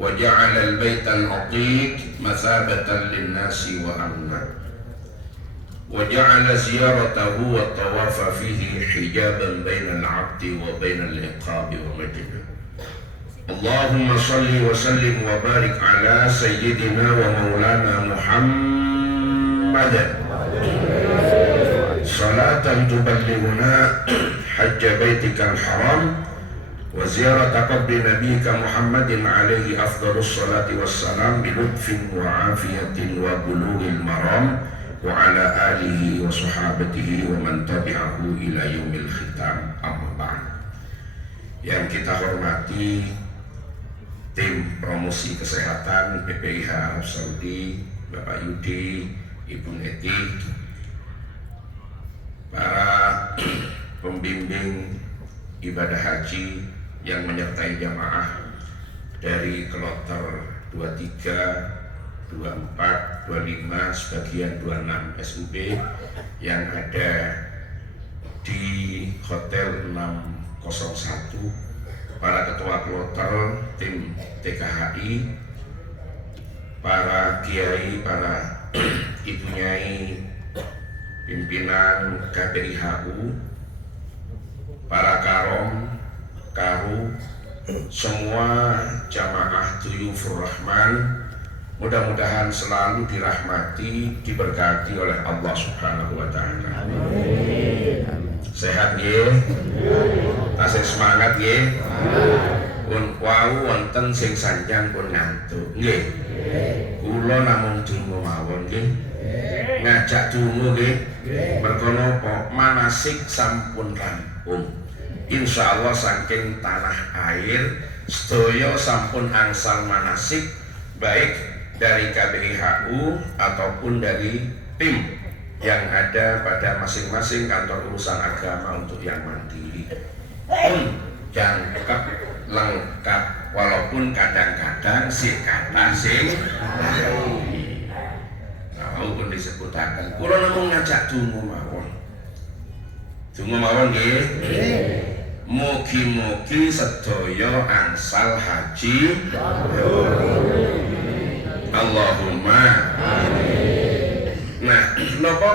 وجعل البيت العتيق مثابة للناس وأمنا وجعل زيارته والطواف فيه حجابا بين العبد وبين العقاب ومجده. اللهم صل وسلم وبارك على سيدنا ومولانا محمد صلاة تبلغنا حج بيتك الحرام وزيارة قبر نبيك محمد عليه أفضل الصلاة والسلام بلطف وعافية وبلوغ المرام وعلى آله وصحابته ومن تبعه إلى يوم الختام. Amma ba'd. Yang kita hormati tim promosi kesehatan PPIH Arab Saudi, Bapak Yudi, Ibu Neti, para pembimbing ibadah haji yang menyertai jamaah dari kloter 23, 24, 25, sebagian 26 SUB yang ada di Hotel 601, para ketua kloter, tim TKHI, para kiai, para ibu nyai, pimpinan KPIHU, para karom, karu, semua jamaah Duyufur Rahman, mudah-mudahan selalu dirahmati, diberkati oleh Allah Subhanahu wa Ta'ala. Sehat ye, tasih semangat ye, pun wau wonten sing sanjang pun ngantuk nggih. Kula namung donga mawon nggih. Ngajak donga nggih. Merga napa manasik sampun rampung. Insyaallah saking tanah air sedaya sampun angsal manasik, baik dari KBIHU ataupun dari tim yang ada pada masing-masing kantor urusan agama untuk yang mandiri. Jangkep lengkap, walaupun kadang-kadang sing kata sing lain. Walaupun disebutaken, kula namung ngajak donga mawon. Donga mawon nggih. Mugi-mugi sedaya angsal haji. Allahumma amin. Nah, napa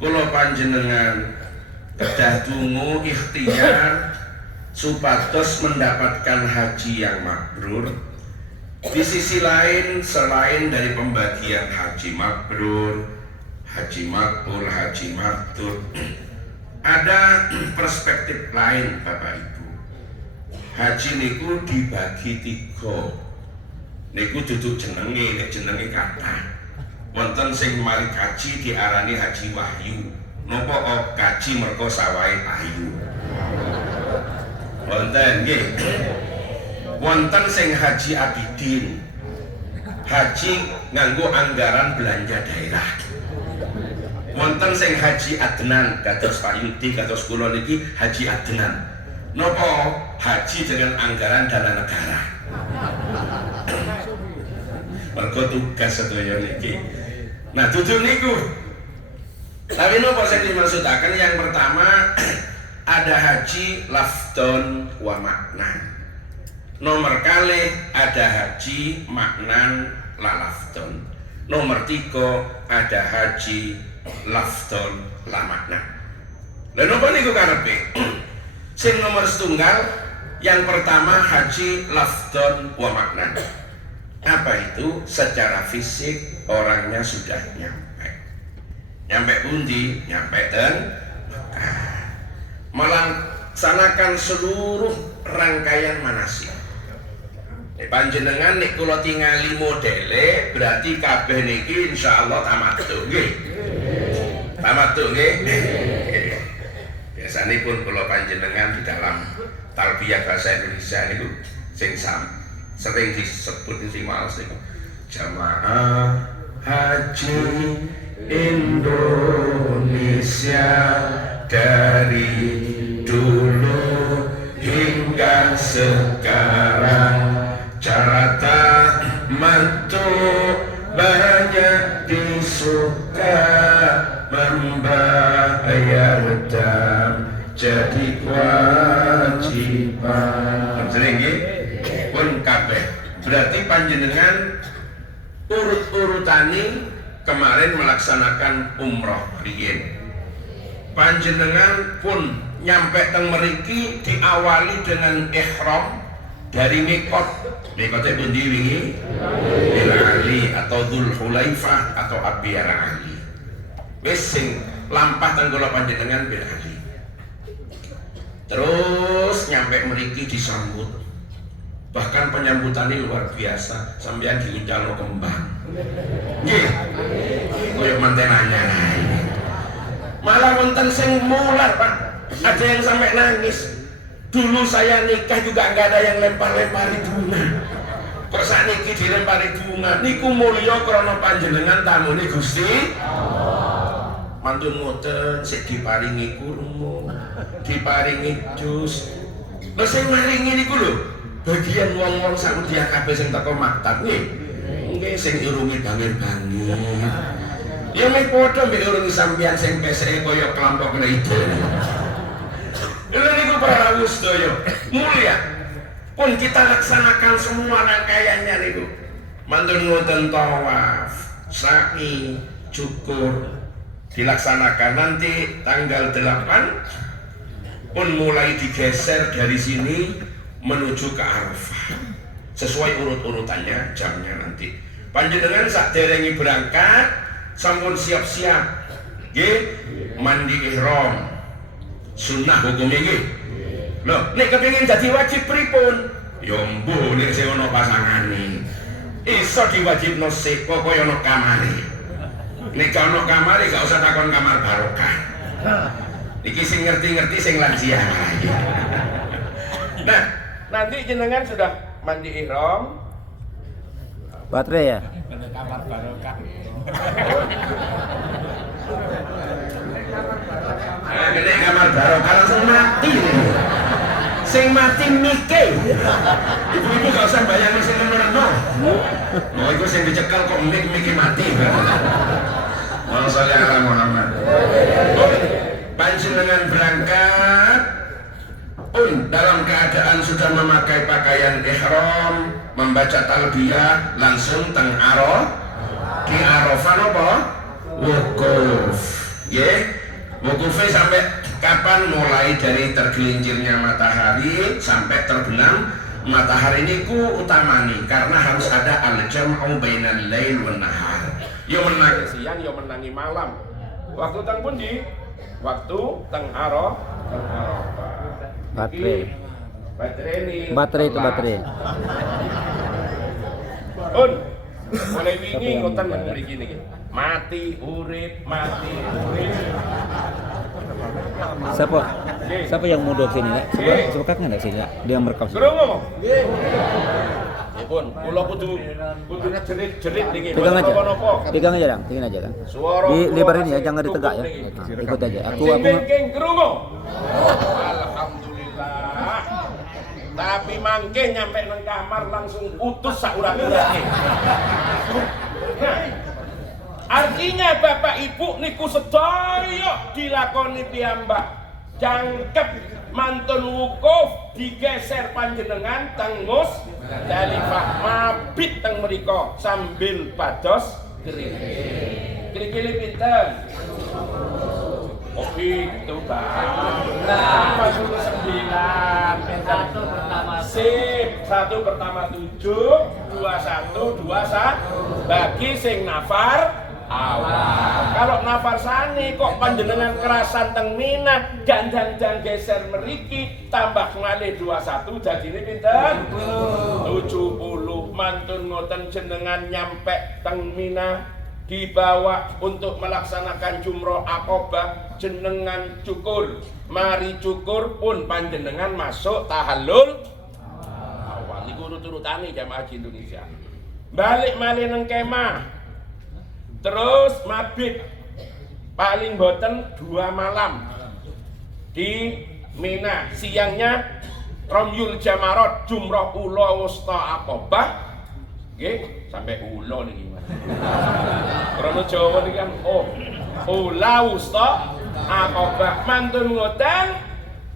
kula panjenengan kedah donga ikhtiar supados mendapatkan haji yang mabrur. Di sisi lain, selain dari pembagian haji mabrur, haji makbul, haji maktub, ada perspektif lain Bapak Ibu. Haji niku dibagi 3. Niku duduk jenenge, nek jenenge kathah. Wonten sing mari kaji diarani haji wahyu. Napa kaji merko sawahe payu. Wonten nggih. Wonten sing haji abidin. Haji nganggo anggaran belanja daerah. Wonten sing haji adnan, kados Pak Yudi, kados kula niki haji adnan. Napa haji dengan anggaran dana negara. Mergo tugas sedaya niki. Nah, dudu niku. Tapi napa sing dimaksudaken? Yang pertama ada haji lafdon wa maknan. Nomor kalih ada haji maknan la lafdon. Nomor 3 ada haji lafdon la makna. Lha napa niku karepe? Sing nomor setunggal, yang pertama haji lafdon wa makna. Apa itu? Secara fisik orangnya sudah nyampe. Nyampe pundi? Nyampe ten Mekah. Melaksanakan seluruh rangkaian manasik. Panjenengan nek kula tingali modele berarti kabeh niki insyaallah tamattu nggih. Tamattu nggih. Biasanipun kula panjenengan di dalam talbiyah bahasa Indonesia niku sing sering disebut sing males niku Jamaah Haji Indonesia dari dulu hingga sekarang carata mantu banyak disuka membayar dam jadi kewajiban. Sering pun kabeh. Berarti panjenengan urut-urutani kemarin melaksanakan umroh riyen. Panjenengan pun nyampe teng mriki diawali dengan ihram dari mikot. Mikotnya pundi wingi? Ali atau Dzul Hulaifah atau Abyar Ali. Wis sing lampah teng kula panjenengan bil Ali. Terus nyampe mriki disambut. Bahkan penyambutannya luar biasa, sampeyan diundang kembang. Nggih. Koyo mantenanya. Malah wonten sing mular, Pak. Ada yang sampai nangis. Dulu saya nikah juga nggak ada yang lempar-lempari bunga. Kok sakniki dilempari bunga? Niku mulya krana panjenengan tamune Gusti Allah. Mantun ngoten sik diparingi kurma, diparingi jus. Lha sing maringi niku lho, bagian wong-wong Saudi kabeh sing teko maktab nggih. Nggih sing irungi bangir-bangir. Ya mek padha mbek urung sampeyan sing peseke kaya kelompok itu. Lha niku para sedaya mulia. Pun kita laksanakan semua rangkaiannya niku. Mantun ngoten tawaf, sa'i, cukur dilaksanakan nanti tanggal 8 pun mulai digeser dari sini menuju ke Arafah. Sesuai urut-urutannya jamnya nanti. Panjenengan saderenge berangkat sampun siap-siap. Nggih, mandi ihram. Sunnah hukumnya nggih. Loh, nek kepengin dadi wajib pripun? Ya mbuh nek sing ana pasangane. Iso diwajibno sik kok kaya ana kamare. Nek ana kamare gak usah takon kamar barokah. Iki sing ngerti-ngerti sing lansia. Nah, nanti jenengan sudah mandi ihram. Baterai ya? Kamar barokah. Gede kamar barokah langsung mati. Sing mati Mike. Ibu-ibu gak usah bayangin sing nomor. Oh, itu sing dicekel kok Mike mati. Allahumma sholli ala Muhammad. Panjenengan berangkat pun dalam keadaan sudah memakai pakaian ihram, membaca talbiyah, langsung teng di Arafah apa? Wukuf. Nggih. Wukufnya sampai kapan? Mulai dari tergelincirnya matahari sampai terbenam matahari niku utamani karena harus ada al-jam'u bainal lail wan nahar. Yo menangi siang, yo menangi malam. Waktu teng pundi? Waktu teng Arafah. Baterai itu baterai. Mulai wingi ngoten mriki niki. Mati urip. Siapa yang mau duduk sini, Nak? Coba kakak nggak sini, Nak? Dia merekam. Krungu. Ya pun, kula kudu jerit-jerit niki. Pegang aja, Dang. Pegang aja, Dang. Dilebarin ya, jangan ditegak ya. Ikut aja. Aku. Krungu. Alhamdulillah. Tapi mangke nyampe nang kamar langsung putus sak urat-urate. Artinya Bapak Ibu niku sedaya dilakoni piyambak. Jangkep mantun wukuf digeser panjenengan teng Musdalifah mabit teng mriko sambil pados kerikil. Kerikil pinten? Oke, itu Bang. 89. Satu pertama. Sip, 1 pertama 7, 21, 21. Bagi sing nafar awal. Kalau nafar sani kok panjenengan kerasan teng Mina, gandang geser meriki, tambah ngalih 21 dadine pinten? 70. Mantun ngoten jenengan nyampe teng Mina, dibawa untuk melaksanakan jumroh akobah, jenengan cukur, mari cukur pun panjenengan masuk tahallul awal. Niku urut-urutane jamaah haji Indonesia. Balik malih nang kemah, terus mabit paling boten 2 malam di Mina. Siangnya Romyul Jamarot, jumroh ulo wusta akobah. Nggih, sampai ulo niki. Krono Jawa niki kan ula wusta akobah. Mantun ngoten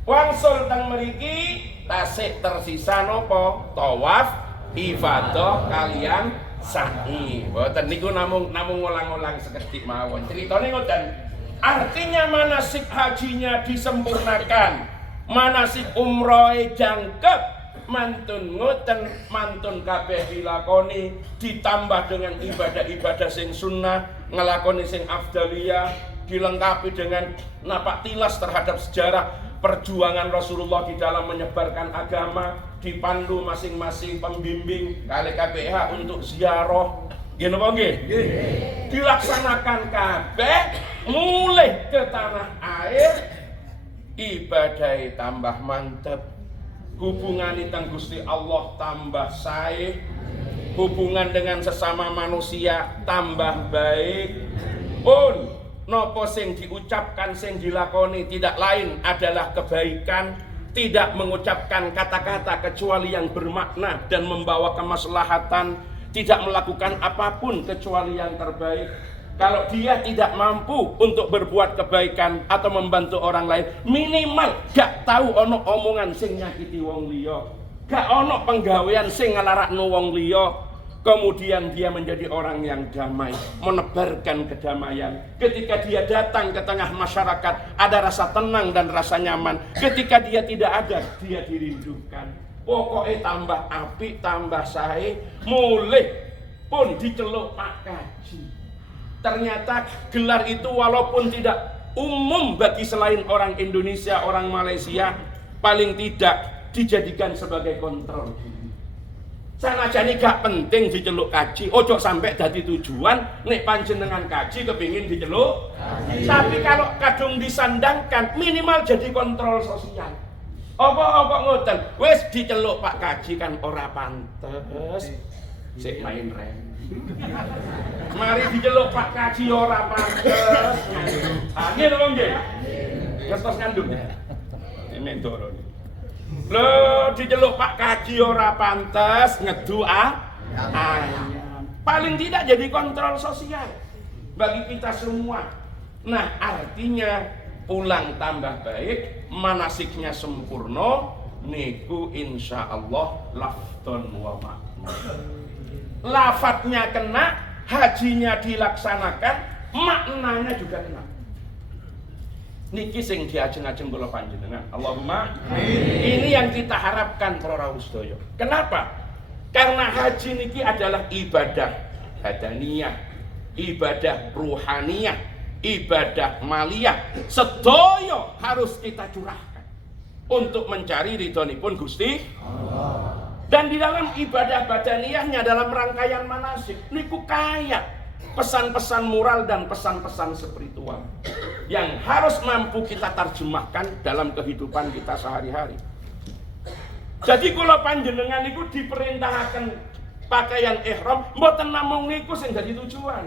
wangsul teng mriki tasik tersisa napa? Tawaf ifadah kalian sa'i. Mboten niku namung ngulang-ulang seketik mawon. Critane ngoten. Artinya manasik hajinya disempurnakan, manasik umrohe jangkep. Mantun ngoten, mantun kabeh dilakoni, ditambah dengan ibadah-ibadah sing sunnah, ngelakoni sing afdaliyah, dilengkapi dengan napak tilas terhadap sejarah perjuangan Rasulullah di dalam menyebarkan agama, dipandu masing-masing pembimbing kali KPH untuk ziarah. Nggih napa nggih? Dilaksanakan kabeh mulai ke tanah air, ibadah tambah mantep. Hubungan teng Gusti Allah tambah sae, hubungan dengan sesama manusia tambah baik. Pun nopo sing diucapkan, sing dilakoni tidak lain adalah kebaikan, tidak mengucapkan kata-kata kecuali yang bermakna dan membawa kemaslahatan, tidak melakukan apapun kecuali yang terbaik. Kalau dia tidak mampu untuk berbuat kebaikan atau membantu orang lain, minimal gak tahu ono omongan sing nyakiti wong liya, gak ono penggawean sing ngelarakno wong liya. Kemudian dia menjadi orang yang damai, menebarkan kedamaian. Ketika dia datang ke tengah masyarakat, ada rasa tenang dan rasa nyaman. Ketika dia tidak ada, dia dirindukan. Pokoknya tambah apik, tambah sae, mulih pun diceluk Pak Kaji. Ternyata gelar itu walaupun tidak umum bagi selain orang Indonesia, orang Malaysia, paling tidak dijadikan sebagai kontrol. Sanajane gak penting diceluk kaji, ojo sampai dadi tujuan nek panjenengan kaji kepingin diceluk. Tapi kalau kadung disandangkan minimal jadi kontrol sosial. Apa ngoten, wis diceluk Pak Kaji kan ora pantes. Sik main rem. Mari diceluk Pak Kaji ora pantes. Nggih to nggih. Ngestos ngandung. Ini ndoro. Lho diceluk Pak Kaji ora pantes ngedu ayam. Paling tidak jadi kontrol sosial bagi kita semua. Nah, artinya pulang tambah baik, manasiknya sempurna, niku insyaallah lafdon wa makna. Lafadznya kena, hajinya dilaksanakan, maknanya juga kena. Niki sing diajeng-ajeng kula panjenengan. Allahumma amin. Ini yang kita harapkan para rawuh sedaya. Kenapa? Karena haji niki adalah ibadah badaniyah, ibadah ruhaniyah, ibadah maliyah. Sedaya harus kita curahkan untuk mencari ridhonipun Gusti Allah. Dan di dalam ibadah badaniyahnya, dalam rangkaian manasik niku kaya pesan-pesan moral dan pesan-pesan spiritual yang harus mampu kita terjemahkan dalam kehidupan kita sehari-hari. Jadi kula panjenengan niku diperintahkan pakaian ihram mboten namung niku sing dadi tujuan.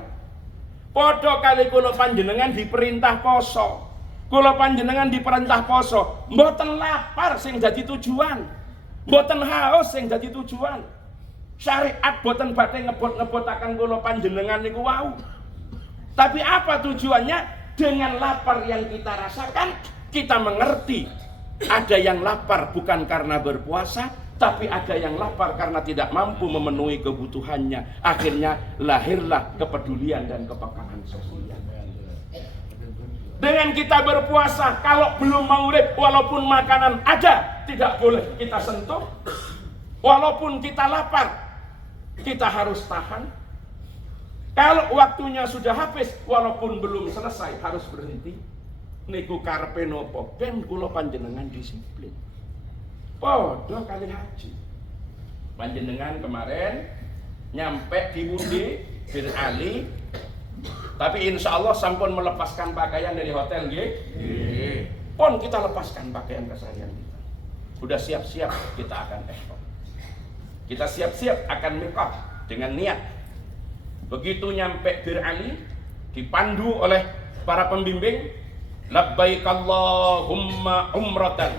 Padha kali kula panjenengan diperintah poso. Kula panjenengan diperintah poso, mboten lapar sing dadi tujuan. Mboten haus sing dadi tujuan. Syariat boten badhe ngebot-ngebotaken kula panjenengan niku wau. Tapi apa tujuannya? Dengan lapar yang kita rasakan, kita mengerti ada yang lapar bukan karena berpuasa, tapi ada yang lapar karena tidak mampu memenuhi kebutuhannya. Akhirnya lahirlah kepedulian dan kepekaan sosial. Dengan kita berpuasa, kalau belum maghrib, walaupun makanan ada, tidak boleh kita sentuh. Walaupun kita lapar, kita harus tahan. Kalau waktunya sudah habis, walaupun belum selesai, harus berhenti. Niku karepe nopo? Ben kula panjenengan disiplin. Padha kali haji. Panjenengan kemarin nyampe di Wundi Bir Ali, tapi insya Allah sampun melepaskan pakaian dari hotel, nggih? Pun kita lepaskan pakaian keseharian kita. Sudah siap-siap kita akan ihram. Kita siap-siap akan mikot dengan niat. Begitu nyampe Bir Ali, dipandu oleh para pembimbing, labbaik Allahumma umratan,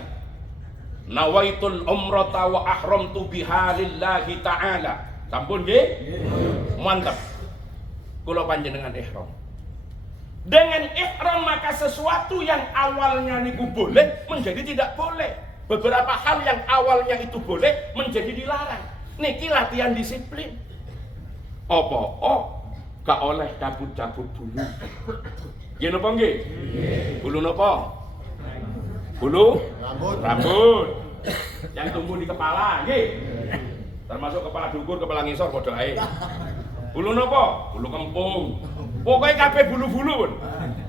nawaitul umrata wa ahramtu biha lillahi ta'ala. Sampun nggih? Mantap. Kula panjenengan ihram. Dengan ihram maka sesuatu yang awalnya niku boleh menjadi tidak boleh. Beberapa hal yang awalnya itu boleh menjadi dilarang. Niki latihan disiplin. Apa? Oh, gak oleh cabut-cabut bulu. Nggih napa nggih? Bulu napa? Bulu? Rambut. Yang tumbuh di kepala, nggih. Termasuk kepala dukur, kepala ngisor padha ae. Bulu napa? Bulu kempung. Pokoknya kabeh bulu-bulu pun.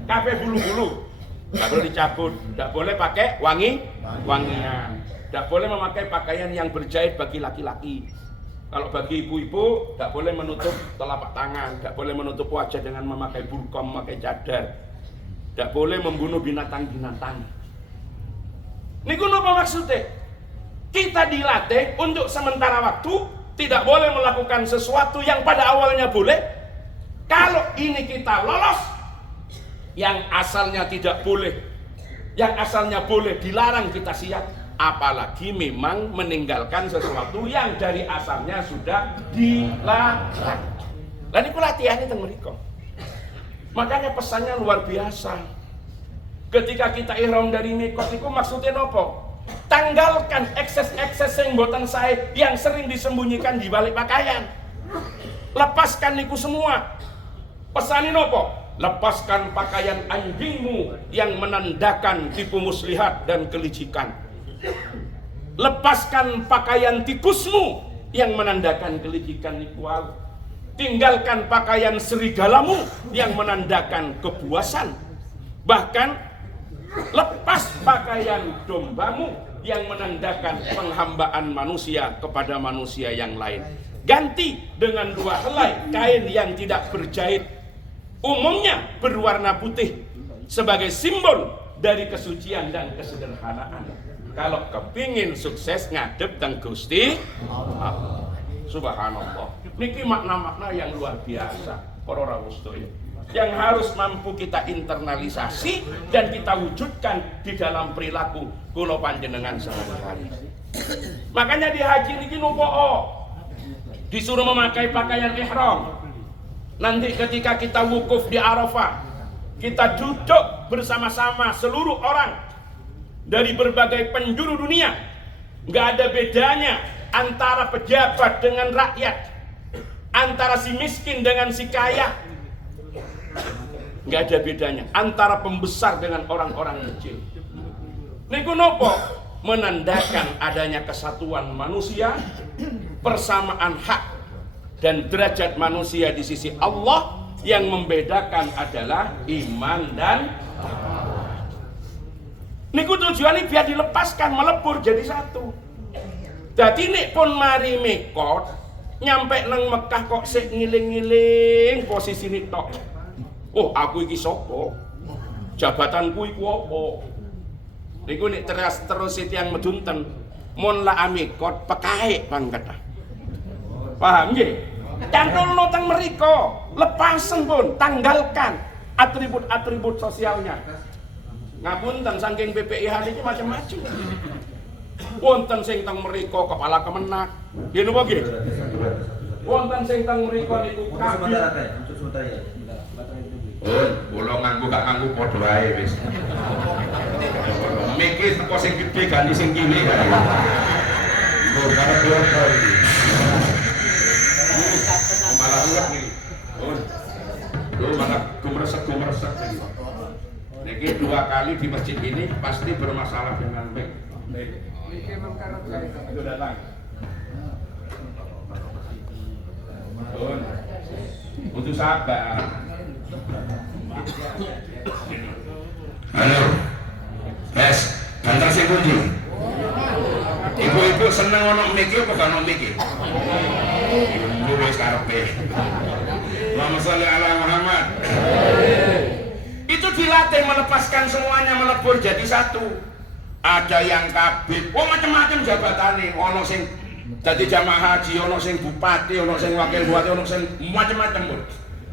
Kabeh bulu-bulu. Enggak boleh dicabut, enggak boleh pakai wangian. Enggak boleh memakai pakaian yang berjahit bagi laki-laki. Kalau bagi ibu-ibu, enggak boleh menutup telapak tangan, enggak boleh menutup wajah dengan memakai burkom, memakai cadar. Enggak boleh membunuh binatang-binatang. Niku napa maksudnya? Kita dilatih untuk sementara waktu tidak boleh melakukan sesuatu yang pada awalnya boleh. Kalau ini kita lolos, yang asalnya tidak boleh, yang asalnya boleh dilarang kita siap. Apalagi memang meninggalkan sesuatu yang dari asalnya sudah dilarang. Lah niku latihan teng mriku. Makanya pesannya luar biasa. Ketika kita ihram dari mikot niku maksudnya nopo? Tanggalkan ekses-ekses yang mboten sae yang sering disembunyikan di balik pakaian. Lepaskan niku semua. Pesani nopo? Lepaskan pakaian anjingmu yang menandakan tipu muslihat dan kelicikan. Lepaskan pakaian tikusmu yang menandakan kelicikan niku. Tinggalkan pakaian serigalamu yang menandakan kebuasan. Bahkan lepas pakaian dombamu yang menandakan penghambaan manusia kepada manusia yang lain. Ganti dengan 2 helai kain yang tidak berjahit, umumnya berwarna putih, sebagai simbol dari kesucian dan kesederhanaan. Kalau kepingin sukses ngadep teng Gusti Allah. Subhanallah. Niki makna-makna yang luar biasa para rawuh sedaya, yang harus mampu kita internalisasi dan kita wujudkan di dalam perilaku kula panjenengan sehari-hari. Makanya di haji niki nopo disuruh memakai pakaian ihram. Nanti ketika kita wukuf di Arafah, kita duduk bersama-sama seluruh orang dari berbagai penjuru dunia. Nggak ada bedanya antara pejabat dengan rakyat, antara si miskin dengan si kaya. Nggak ada bedanya antara pembesar dengan orang-orang kecil. Niku nopo? Menandakan adanya kesatuan manusia, persamaan hak dan derajat manusia di sisi Allah. Yang membedakan adalah iman dan takwa. Niku tujuannya biar dilepaskan, melebur jadi satu. Jadi nek pun mari mikot, nyampe nang Mekah kok sik ngiling-ngiling posisi tok. Oh, aku iki sapa? Jabatanku iku apa? Niku nek terus yang medunten, mun la amikot pekae banget. Paham nggih? Cantulno teng mriko, lepasen pun, tanggalkan atribut-atribut sosialnya. Ngapunten saking PPIH niki macam-macam. Wonten sing teng mriko kepala kemenak. Nggih napa nggih? Wonten sing teng mriko niku kabeh. Kula nganggo gak nganggo padha wae wis. Mikir teko sing gedhe ganti sing cilik kae. Lho karep keluarga iki. Malah ulah iki. Lho malah gumresek iki. Nek Ini 2 kali di masjid ini pasti bermasalah dengan mic. Itu datang. Butuh sabar. Halo. Yes, antar sing pundi? Ibu-ibu seneng ono miki apa gak ono miki? Ibu wis karepe. Allahumma sholli ala Muhammad. Itu dilatih melepaskan semuanya, melebur jadi satu. Ada yang kabit, macam-macam jabatane, ono sing dadi jamaah haji, ono sing bupati, ono sing wakil bupati, ono sing macam-macam.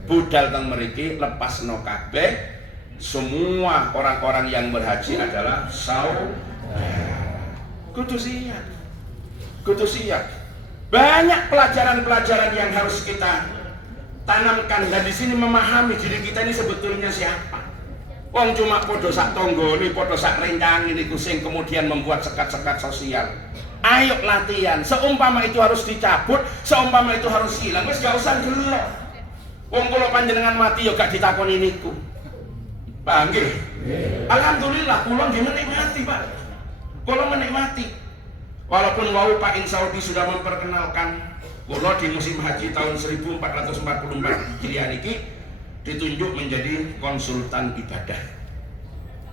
Budal teng mriki lepasno kabeh. Semua orang-orang yang berhaji adalah saudara. Kudu siap. Banyak pelajaran-pelajaran yang harus kita tanamkan, dan di sini memahami diri kita ini sebetulnya siapa. Wong cuma podo sak tonggone, podo sak rencang ini sing kemudian membuat sekat-sekat sosial. Ayo latihan. Seumpama itu harus dicabut, seumpama itu harus hilang, wis gak usah gelok. Wong kula panjenengan mati yo gak ditakoni niku. Paham nggih? Alhamdulillah kula nggih menikmati, Pak. Kula menikmati. Walaupun wau Pak Insaudi sudah memperkenalkan kula di musim haji tahun 1444 Hijriah niki ditunjuk menjadi konsultan ibadah.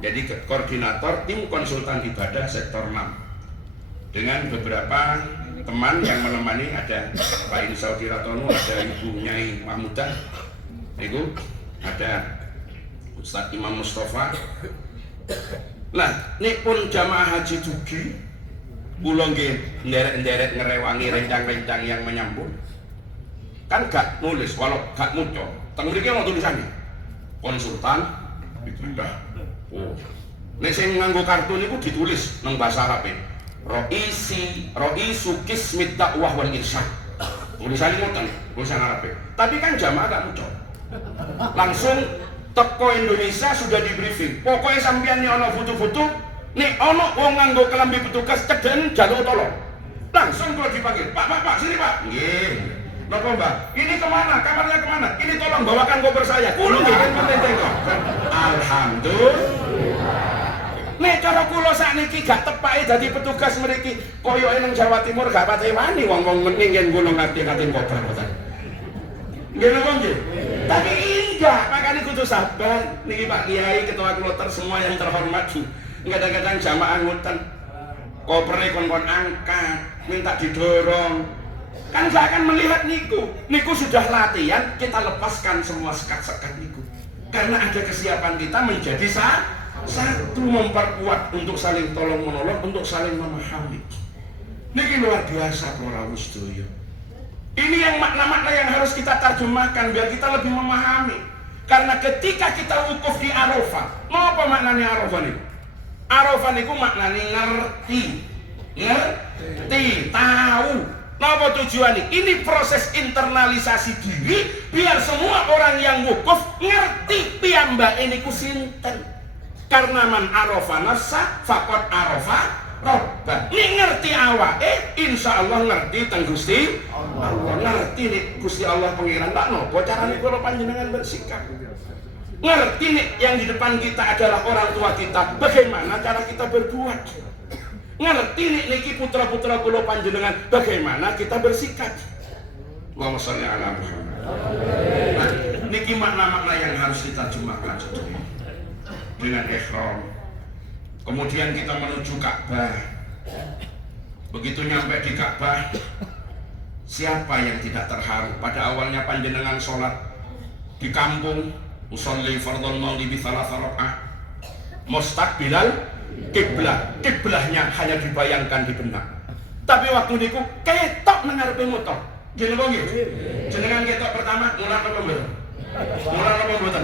Jadi koordinator tim konsultan ibadah sektor 6. Dengan beberapa teman yang menemani, ada Pak Insaudi Ratono, ada Ibu Nyai Mahmudah, itu ada Ustadz Imam Mustafa. Nah, ini pun jamaah haji dugi, kula nggih nderek-nderek ngerewangi rencang-rencang yang menyambut. Kan gak nulis, walau gak muco. Teng mriki ono tulisannya. Konsultan ibadah. Oh. Nek sing nganggo kartu niku ditulis nang bahasa Arab. Roisu Qismid Dakwah wal Irsyad. Tulisannya ngoten, tulisan Arab. Tapi kan jamaah gak muco. Langsung teko Indonesia sudah di briefing. Pokoknya sampeyan nek ono foto-foto, nek ono wong nganggo kelambi petugas cedhen jaluk tolong. Langsung kalau dipanggil, Pak, sini Pak. Nggih. Napa Mbak? Ini kemana? Kamarnya kemana? Ini tolong bawakan koper saya. Kulo nggih penting kok. Alhamdulillah. Nek cara kula sakniki gak tepake dadi petugas mriki, koyoke nang Jawa Timur gak pati wani wong-wong mening yen kula ngati-ngati koper ngoten. Nggih napa nggih? Tapi enggak, makanya kudu sabar. Niki Pak Kiai, ketua kloter, semua yang terhormat. Kadang-kadang jamaah ngoten. Kopere kon-kon angkat, minta didorong. Kan gak akan melihat niku. Niku sudah latihan, kita lepaskan semua sekat-sekat niku. Karena ada kesiapan kita menjadi satu, memperkuat untuk saling tolong-menolong, untuk saling memahami. Niki luar biasa para sedaya. Ini yang makna-makna yang harus kita terjemahkan biar kita lebih memahami. Karena ketika kita wukuf di Arafah, apa maknanya Arafah ini? Arafah itu maknanya ngerti, tahu. Apa tujuannya? Ini proses internalisasi diri biar semua orang yang wukuf ngerti piyambak ini ku sinten. Karena man Arafah nafsa faqad Arafah Robba. Ini ngerti awake, insya Allah ngerti teng Gusti Allah. Ngerti nih Gusti Allah pengiran tak nopo carane kula panjenengan bersikap. Ngerti nih yang di depan kita adalah orang tua kita, bagaimana cara kita berbuat. Ngerti nih niki putra-putra kula panjenengan, bagaimana kita bersikap. Allahumma sholli ala Muhammad. Nah, niki makna-makna yang harus kita terjemahkan dengan ihram. Kemudian kita menuju Ka'bah. Begitu nyampe di Ka'bah, siapa yang tidak terharu? Pada awalnya panjenengan sholat di kampung, usolli fardhon maghribi thalatha rakaah, mustaqbilal kiblah. Kiblahnya hanya dibayangkan di benak. Tapi waktu niku ketok nang ngarepe motor. Nggih napa nggih? Jenengan ketok pertama mular apa mboten? Mular apa mboten?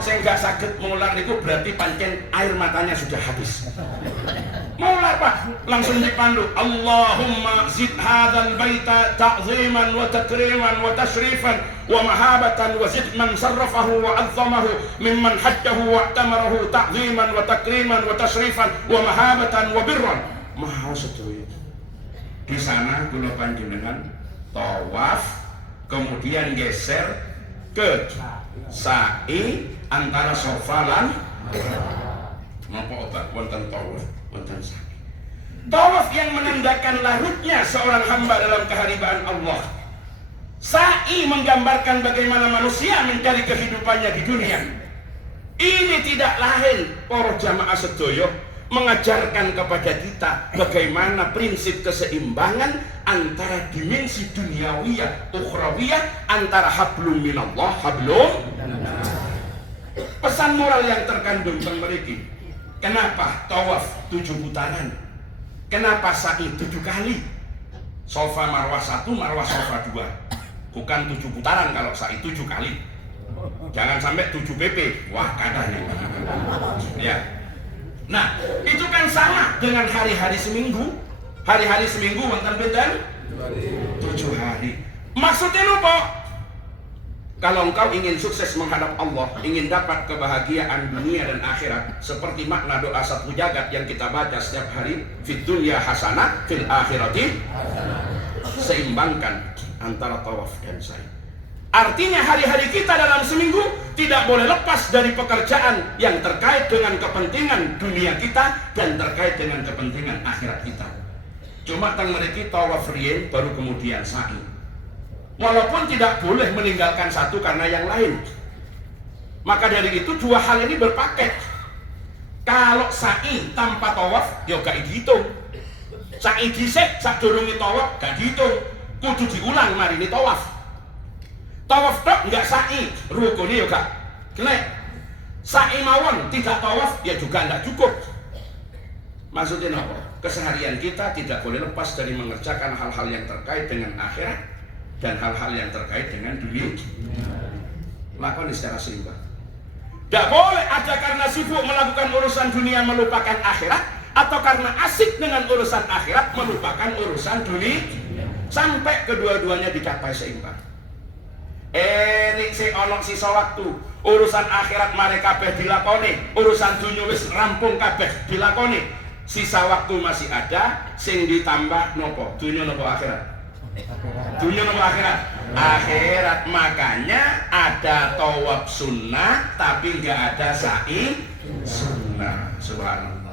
Sing gak saged mular niku berarti pancen air matanya sudah habis. Mular Pak, langsung dipandu. Allahumma zid hadzal baita ta'ziman wa takriman wa tashrifan wa mahabatan wa zid man sarrafahu wa 'azzamahu mimman hajjahu wa i'tamarahu ta'ziman wa takriman wa tashrifan wa mahabatan wa birran. Maha sedaya. Di sana kula panjenengan tawaf, kemudian geser ke sa'i antara Safa lan Napa obat wonten tawaf wonten sa'i. Tawaf yang menandakan larutnya seorang hamba dalam keharibaan Allah. Sa'i menggambarkan bagaimana manusia mencari kehidupannya di dunia. Ini tidak lain para jamaah sedaya mengajarkan kepada kita bagaimana prinsip keseimbangan antara dimensi duniawiyah, ukhrawiyah, antara hablum minallah, hablum. Pesan moral yang terkandung tentang mereka. Kenapa tawaf 7 putaran? Kenapa sa'i 7 kali? Sofa marwah 1, marwah sofa 2. Bukan 7 putaran kalau sa'i 7 kali. Jangan sampai 7 PP. Wah, kadang ya. Nah, itu kan sama dengan hari-hari seminggu. Hari-hari seminggu wonten pinten? 7 hari. Maksudnya apa? Kalau engkau ingin sukses menghadap Allah, ingin dapat kebahagiaan dunia dan akhirat, seperti makna doa satu jagat yang kita baca setiap hari, fid dunya hasanah, fil akhirati hasanah. Seimbangkan antara tawaf dan sa'i. Artinya hari-hari kita dalam seminggu tidak boleh lepas dari pekerjaan yang terkait dengan kepentingan dunia kita dan terkait dengan kepentingan akhirat kita. Cuma tang mereka tawaf riyen baru kemudian sa'i. Walaupun tidak boleh meninggalkan satu karena yang lain. Maka dari itu dua hal ini berpaket. Kalau sa'i tanpa tawaf, ya gak dihitung. Sa'i dhisik sadurunge tawaf gak dihitung. Kudu diulang mari ini tawaf. Tawaf tok enggak sa'i, rukune ya gak gelek. Sa'i mawon tidak tawaf ya juga enggak cukup. Maksudnya apa? Keseharian kita tidak boleh lepas dari mengerjakan hal-hal yang terkait dengan akhirat dan hal-hal yang terkait dengan dunia. Lakukan secara seimbang. Tidak boleh ada karena sibuk melakukan urusan dunia melupakan akhirat, atau karena asik dengan urusan akhirat melupakan urusan dunia. Sampai kedua-duanya dicapai seimbang. Ini si ono sisa waktu. Urusan akhirat mari kabeh dilakoni, urusan dunia wis rampung kabeh dilakoni. Sisa waktu masih ada, sing ditambah nopo? Dunia nopo akhirat? Dunia nopo akhirat? Akhirat. Makanya ada tawaf sunnah tapi nggak ada sa'i sunnah. Subhanallah.